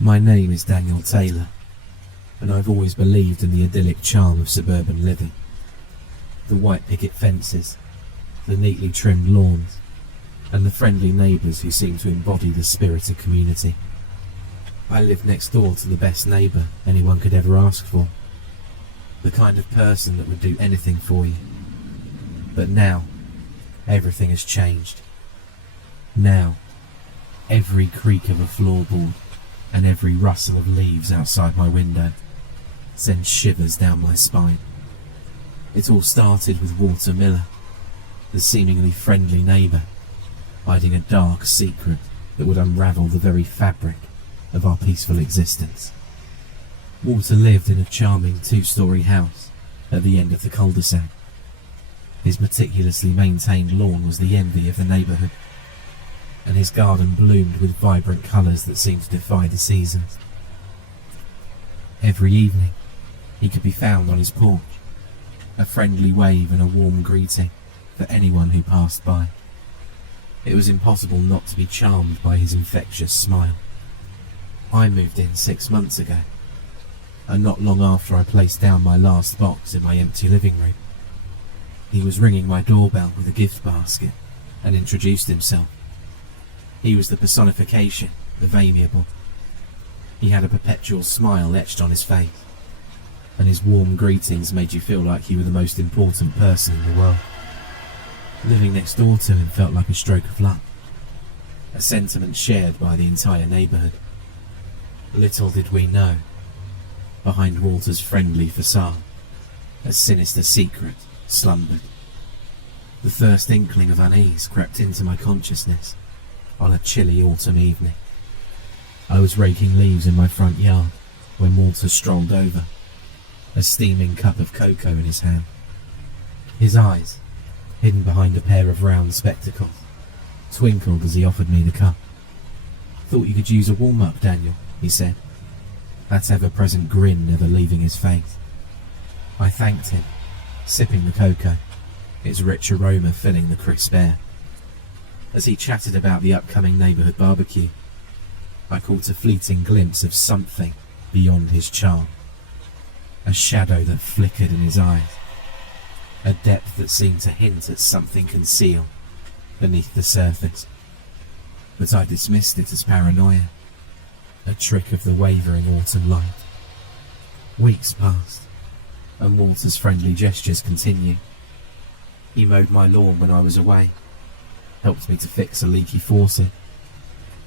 My name is Daniel Taylor, and I've always believed in the idyllic charm of suburban living. The white picket fences, the neatly trimmed lawns, and the friendly neighbours who seem to embody the spirit of community. I lived next door to the best neighbour anyone could ever ask for, the kind of person that would do anything for you. But now, everything has changed. Now, every creak of a floorboard and every rustle of leaves outside my window sends shivers down my spine. It all started with Walter Miller, the seemingly friendly neighbour, hiding a dark secret that would unravel the very fabric of our peaceful existence. Walter lived in a charming 2-storey house at the end of the cul-de-sac. His meticulously maintained lawn was the envy of the neighbourhood, and his garden bloomed with vibrant colours that seemed to defy the seasons. Every evening, he could be found on his porch, a friendly wave and a warm greeting for anyone who passed by. It was impossible not to be charmed by his infectious smile. I moved in 6 months ago, and not long after I placed down my last box in my empty living room, he was ringing my doorbell with a gift basket and introduced himself. He was the personification of amiable. He had a perpetual smile etched on his face, and his warm greetings made you feel like you were the most important person in the world. Living next door to him felt like a stroke of luck, a sentiment shared by the entire neighbourhood. Little did we know, behind Walter's friendly facade, a sinister secret slumbered. The first inkling of unease crept into my consciousness on a chilly autumn evening. I was raking leaves in my front yard when Walter strolled over, a steaming cup of cocoa in his hand. His eyes, hidden behind a pair of round spectacles, twinkled as he offered me the cup. "Thought you could use a warm-up, Daniel," he said, that ever-present grin never leaving his face. I thanked him, sipping the cocoa, its rich aroma filling the crisp air. As he chatted about the upcoming neighbourhood barbecue, I caught a fleeting glimpse of something beyond his charm, a shadow that flickered in his eyes, a depth that seemed to hint at something concealed beneath the surface. But I dismissed it as paranoia, a trick of the wavering autumn light. Weeks passed, and Walter's friendly gestures continued. He mowed my lawn when I was away, helped me to fix a leaky faucet,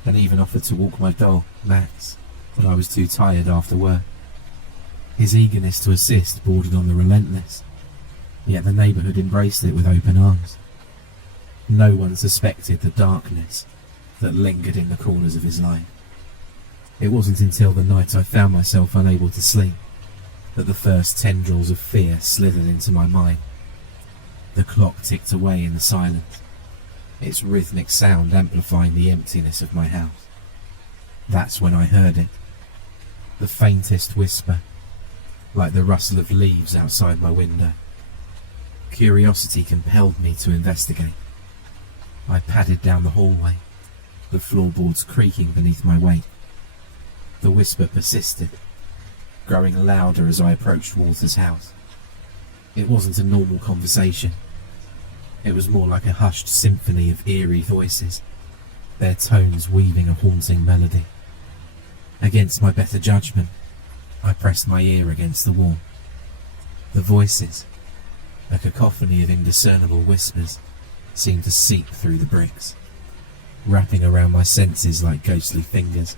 and even offered to walk my dog, Max, when I was too tired after work. His eagerness to assist bordered on the relentless, yet the neighbourhood embraced it with open arms. No one suspected the darkness that lingered in the corners of his life. It wasn't until the night I found myself unable to sleep that the first tendrils of fear slithered into my mind. The clock ticked away in the silence, its rhythmic sound amplifying the emptiness of my house. That's when I heard it, the faintest whisper, like the rustle of leaves outside my window. Curiosity compelled me to investigate. I padded down the hallway, the floorboards creaking beneath my weight. The whisper persisted, growing louder as I approached Walter's house. It wasn't a normal conversation. It was more like a hushed symphony of eerie voices, their tones weaving a haunting melody. Against my better judgment, I pressed my ear against the wall. The voices, a cacophony of indiscernible whispers, seemed to seep through the bricks, wrapping around my senses like ghostly fingers.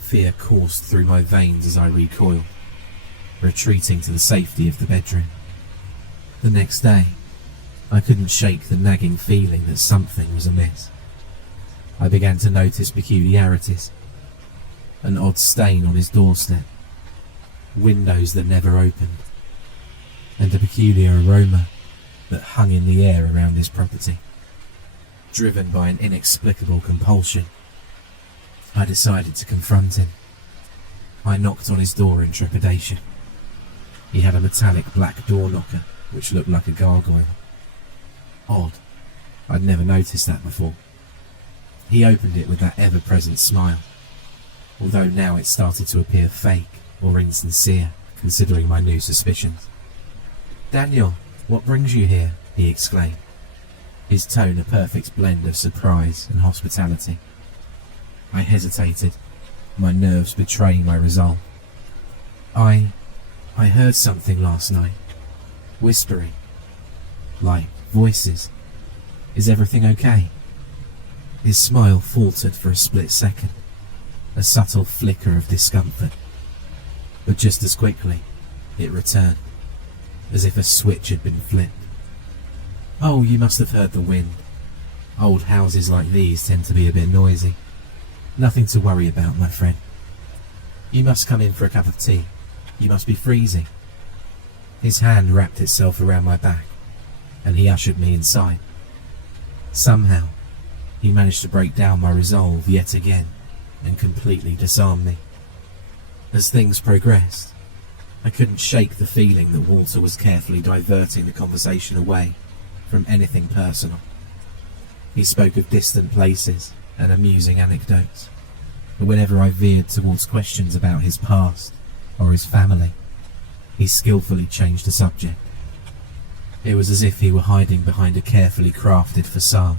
Fear coursed through my veins as I recoiled, retreating to the safety of the bedroom. The next day, I couldn't shake the nagging feeling that something was amiss. I began to notice peculiarities. An odd stain on his doorstep, windows that never opened, and a peculiar aroma that hung in the air around his property. Driven by an inexplicable compulsion, I decided to confront him. I knocked on his door in trepidation. He had a metallic black door knocker which looked like a gargoyle. Odd, I'd never noticed that before. He opened it with that ever-present smile. although now it started to appear fake or insincere, considering my new suspicions. "Daniel, what brings you here?" he exclaimed, his tone a perfect blend of surprise and hospitality. I hesitated, my nerves betraying my resolve. I heard something last night. Whispering. Like voices. Is everything okay?" His smile faltered for a split second, a subtle flicker of discomfort. But just as quickly, it returned, as if a switch had been flipped. "Oh, you must have heard the wind. Old houses like these tend to be a bit noisy. Nothing to worry about, my friend. You must come in for a cup of tea. You must be freezing." His hand wrapped itself around my back, and he ushered me inside. Somehow, he managed to break down my resolve yet again and completely disarm me. As things progressed, I couldn't shake the feeling that Walter was carefully diverting the conversation away from anything personal. He spoke of distant places and amusing anecdotes, but whenever I veered towards questions about his past or his family, he skillfully changed the subject. It was as if he were hiding behind a carefully crafted facade,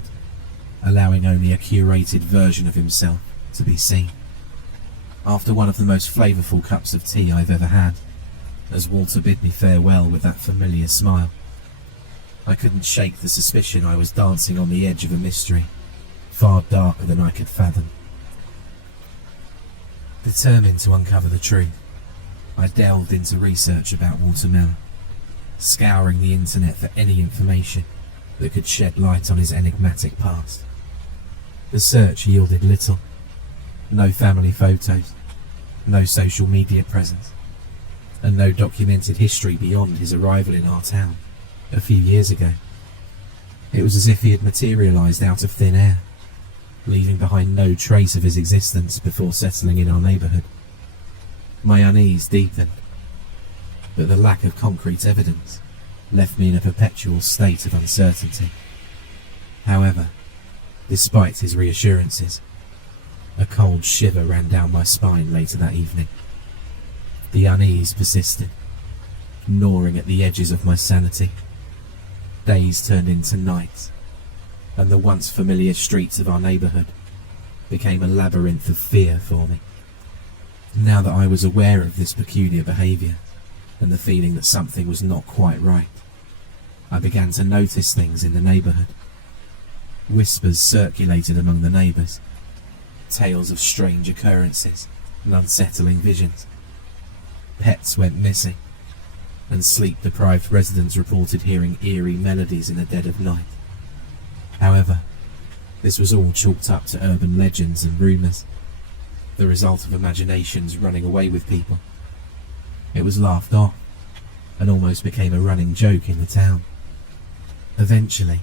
allowing only a curated version of himself to be seen. After one of the most flavourful cups of tea I've ever had, as Walter bid me farewell with that familiar smile, I couldn't shake the suspicion I was dancing on the edge of a mystery far darker than I could fathom. Determined to uncover the truth, I delved into research about Walter Miller, scouring the internet for any information that could shed light on his enigmatic past. The search yielded little. No family photos, no social media presence, and no documented history beyond his arrival in our town a few years ago. It was as if he had materialised out of thin air, leaving behind no trace of his existence before settling in our neighbourhood. My unease deepened, but the lack of concrete evidence left me in a perpetual state of uncertainty. However, despite his reassurances, a cold shiver ran down my spine later that evening. The unease persisted, gnawing at the edges of my sanity. Days turned into nights, and the once familiar streets of our neighbourhood became a labyrinth of fear for me. Now that I was aware of this peculiar behaviour, and the feeling that something was not quite right, I began to notice things in the neighbourhood. Whispers circulated among the neighbours, tales of strange occurrences and unsettling visions. Pets went missing, and sleep-deprived residents reported hearing eerie melodies in the dead of night. However, this was all chalked up to urban legends and rumours, the result of imaginations running away with people. It was laughed off, and almost became a running joke in the town. Eventually,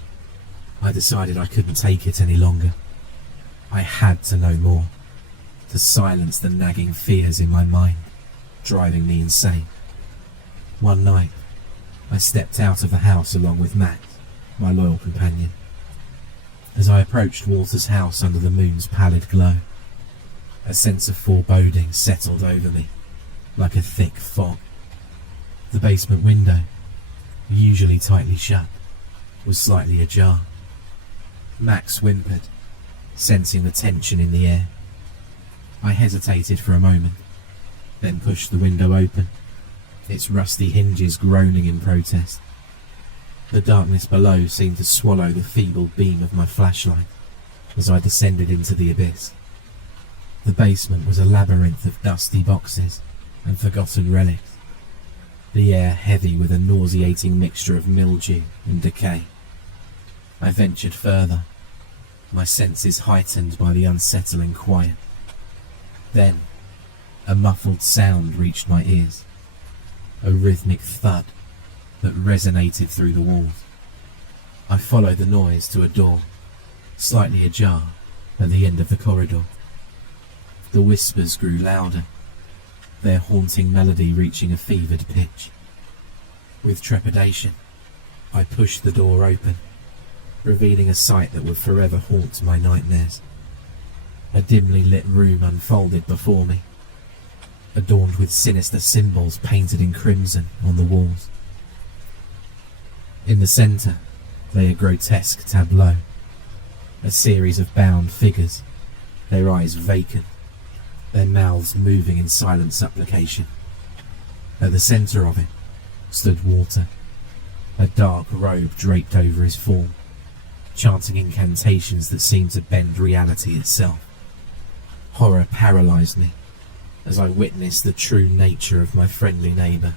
I decided I couldn't take it any longer. I had to know more, to silence the nagging fears in my mind, driving me insane. One night, I stepped out of the house along with Max, my loyal companion. As I approached Walter's house under the moon's pallid glow, a sense of foreboding settled over me, like a thick fog. The basement window, usually tightly shut, was slightly ajar. Max whimpered, sensing the tension in the air. I hesitated for a moment, then pushed the window open, its rusty hinges groaning in protest. The darkness below seemed to swallow the feeble beam of my flashlight as I descended into the abyss. The basement was a labyrinth of dusty boxes and forgotten relics, the air heavy with a nauseating mixture of mildew and decay. I ventured further, my senses heightened by the unsettling quiet. Then, a muffled sound reached my ears, a rhythmic thud that resonated through the walls. I followed the noise to a door, slightly ajar, at the end of the corridor. The whispers grew louder, their haunting melody reaching a fevered pitch. With trepidation, I pushed the door open, revealing a sight that would forever haunt my nightmares. A dimly lit room unfolded before me, adorned with sinister symbols painted in crimson on the walls. In the centre lay a grotesque tableau, a series of bound figures, their eyes vacant, their mouths moving in silent supplication. At the centre of it stood Walter, a dark robe draped over his form, chanting incantations that seemed to bend reality itself. Horror paralysed me as I witnessed the true nature of my friendly neighbour.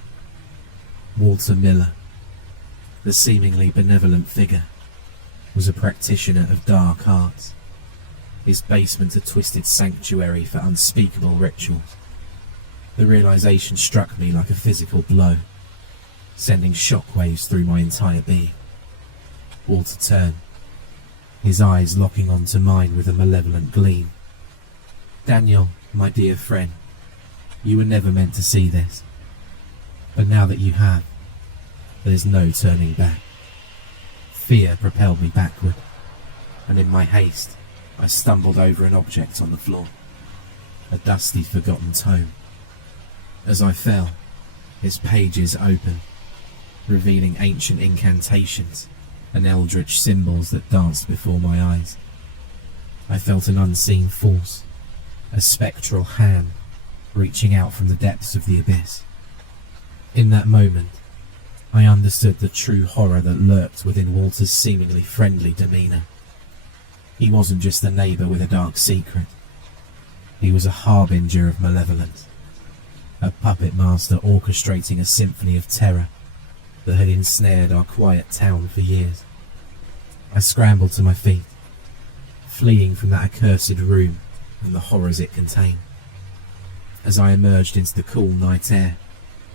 Walter Miller, the seemingly benevolent figure, was a practitioner of dark arts, his basement a twisted sanctuary for unspeakable rituals. The realisation struck me like a physical blow, sending shockwaves through my entire being. Walter turned, his eyes locking onto mine with a malevolent gleam. "Daniel, my dear friend, you were never meant to see this. But now that you have, there's no turning back." Fear propelled me backward, and in my haste, I stumbled over an object on the floor, a dusty, forgotten tome. As I fell, its pages opened, revealing ancient incantations and eldritch symbols that danced before my eyes. I felt an unseen force, a spectral hand reaching out from the depths of the abyss. In that moment, I understood the true horror that lurked within Walter's seemingly friendly demeanour. He wasn't just a neighbour with a dark secret. He was a harbinger of malevolence, a puppet master orchestrating a symphony of terror that had ensnared our quiet town for years. I scrambled to my feet, fleeing from that accursed room and the horrors it contained. As I emerged into the cool night air,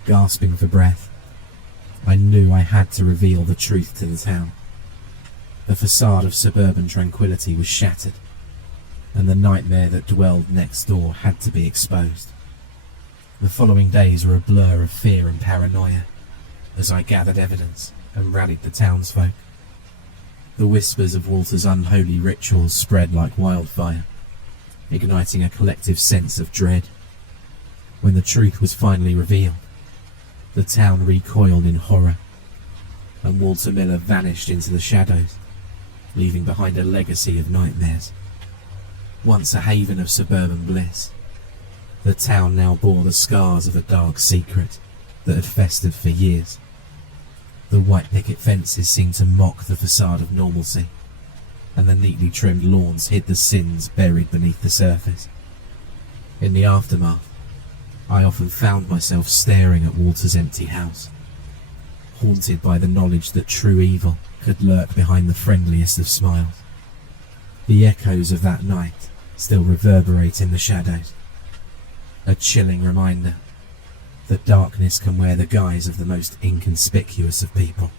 gasping for breath, I knew I had to reveal the truth to the town. The facade of suburban tranquility was shattered, and the nightmare that dwelled next door had to be exposed. The following days were a blur of fear and paranoia as I gathered evidence and rallied the townsfolk. The whispers of Walter's unholy rituals spread like wildfire, igniting a collective sense of dread. When the truth was finally revealed, the town recoiled in horror, and Walter Miller vanished into the shadows, leaving behind a legacy of nightmares. Once a haven of suburban bliss, the town now bore the scars of a dark secret that had festered for years. The white picket fences seemed to mock the facade of normalcy, and the neatly trimmed lawns hid the sins buried beneath the surface. In the aftermath, I often found myself staring at Walter's empty house, haunted by the knowledge that true evil could lurk behind the friendliest of smiles. The echoes of that night still reverberate in the shadows, a chilling reminder that darkness can wear the guise of the most inconspicuous of people.